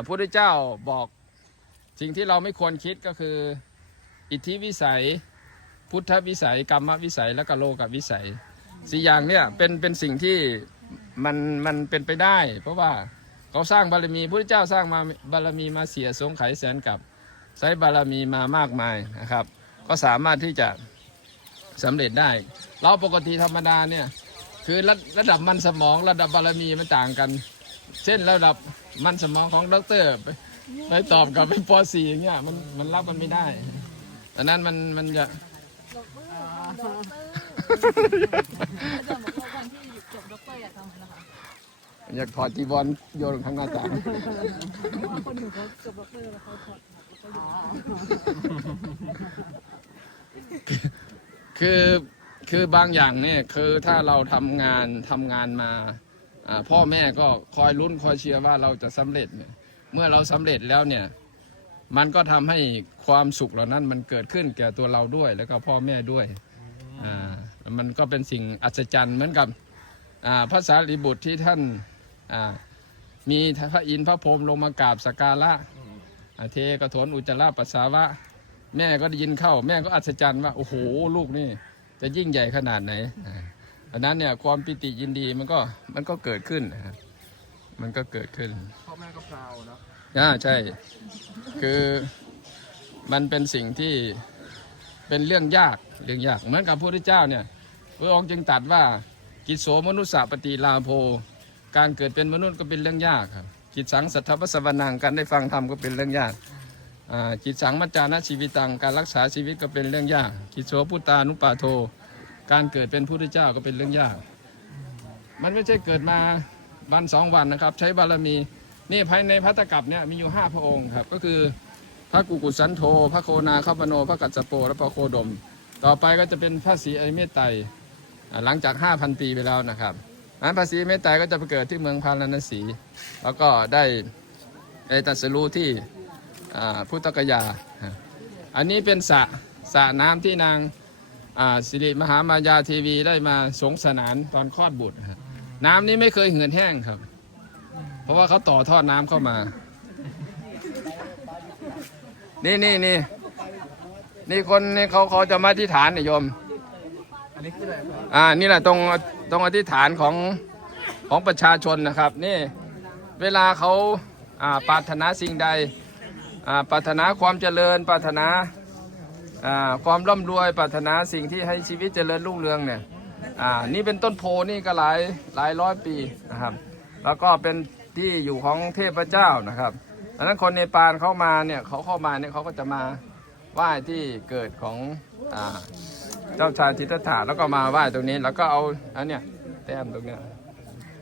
พระพุทธเจ้าบอกสิ่งที่เราไม่ควรคิดก็คือ อิทธิวิสัย พุทธวิสัยกรรมวิสัยและก็โลกวิสัยสี่อย่างเนี่ยเป็นเป็นสิ่งที่มันมันเป็นไปได้ เพราะว่าเขาสร้างบารมีพระพุทธเจ้าสร้างมาบารมีมาเสียสงไขแสนกับใช้บารมีมามากมายนะครับ ก็สามารถที่จะสำเร็จได้ เราปกติธรรมดาเนี่ยคือระระดับมันสมองระดับบารมีมันต่างกัน เช่นระดับมันสมองของด็อกเตอร์ไปไปตอบกับเป็นป .4 อย่างเงี้ยมันมันรับมันไม่ได้ดังนั้นมันมันจะอาจารย์บอกว่าวันที่จบด็อกเตอร์อยากทำอะไรนะคะอยากถอดจีวรโยนข้างหน้าต่างคนหนึ่งเขาจบด็อกเตอร์แล้วเขาถอดเขาอยู่คือคือบางอย่างเนี่ยคือถ้าเราทำงานทำงานมาอ่า พ่อแม่ก็คอยลุ้นคอยเชียร์ว่าเราจะสำเร็จเนี่ยเมื่อเราสำเร็จแล้วเนี่ยมันก็ทำให้ความสุขเหล่านั้นมันเกิดขึ้นแก่ตัวเราด้วย แล้วก็พ่อแม่ด้วยอ่ามันก็เป็นสิ่งอัศจรรย์เหมือนกับอ่าพระสารีบุตรที่ท่านอ่ามีพระอินทร์พระพรหมลงมากราบสการะเทกระถนอุจจาระปัสสาวะ แม่ก็ได้ยินเข้า แม่ก็อัศจรรย์ว่า โอ้โห ลูกนี่ จะยิ่งใหญ่ขนาดไหน อ่าอันนั้นเนี่ยความปิติยินดีมันก็มันก็เกิดขึ้นนะครับมันก็เกิดขึ้นพ่อแม่ก็พราวเนาะอ่าใช่ คือมันเป็นสิ่งที่เป็นเรื่องยากเรื่องยากเหมือนกับพระพุทธเจ้าเนี่ยพระองค์จึงตรัดว่ากิจโสมนุสสะปฏิลาโภ การเกิดเป็นมนุษย์ก็เป็นเรื่องยากครับกิจสังสัทธปสวนังการได้ฟังธรรมก็เป็นเรื่องยากอ่ากิจสังมัจจานะชีวิตังการรักษาชีวิตก็เป็นเรื่องยากกิจโสพุตานุปาโท การเกิดเป็นพุทธเจ้าก็เป็นเรื่องยาก มันไม่ใช่เกิดมาวันสองวันนะครับ ใช้บารมีนี่ภายในพัตกับเนี่ยมีอยู่ห้าพระองค์ครับ ก็คือพระกุกุสันโธพระโคนาคปโนพระกัจจโปและพระโคดม ต่อไปก็จะเป็นพระศรีอริเมตไตรหลังจาก 5,000 ปีไปแล้วนะครับนั้นพระศรีอเมตไตรก็จะไปเกิดที่เมืองพาราณสี แล้วก็ได้ได้ตัสรู้ที่พุทธกยา อันนี้เป็นสระสระน้ำที่นาง สิริมหามายาเทวีได้มาสงสนานตอนคลอดบุตรครับน้ำนี้ไม่เคยเหือดแห้งครับ เพราะว่าเขาต่อทอดน้ำเข้ามา นี่นี่นี่นี่คนนี่เขาเขาจะมาที่ฐานเนี่ยโยม อันนี้คืออะไรครับอ่า นี่แหละตรงตรงอธิษฐานของของประชาชนนะครับ นี่เวลาเขาอ่าปรารถนาสิ่งใดอ่าปรารถนาความเจริญปรารถนาอ่า ความร่ำรวยปรารถนาสิ่งที่ให้ชีวิตเจริญรุ่งเรืองเนี่ยอ่านี่เป็นต้นโพนี่ก็หลายหลายร้อยปีนะครับ แล้วก็เป็นที่อยู่ของเทพเจ้านะครับดังนั้นคนเนปาลเข้ามาเนี่ยเขาเข้ามาเนี่ยเขาก็จะมาไหว้ที่เกิดของอเจ้าชายทิฏฐาแล้วก็มาไหว้ตรงนี้แล้วก็เอาอันเนี้ยแต้มตรงเนี้ย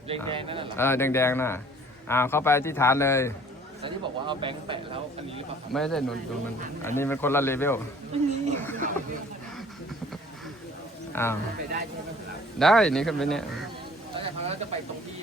แดงๆนั่นแหละเออแดงๆน่ะอ่าเข้าไปที่ฐานเลย แล้วที่บอกว่าเอาแบงค์แปะแล้วอันนี้หรือเปล่าครับไม่ได้หนุนตรงนั้นอันนี้เป็นคนละเลเวลอ้าว ไปได้ใช่ไหมครับได้นี่ขึ้นไปเนี่ย แล้วจากนั้นเราจะไปตรงที่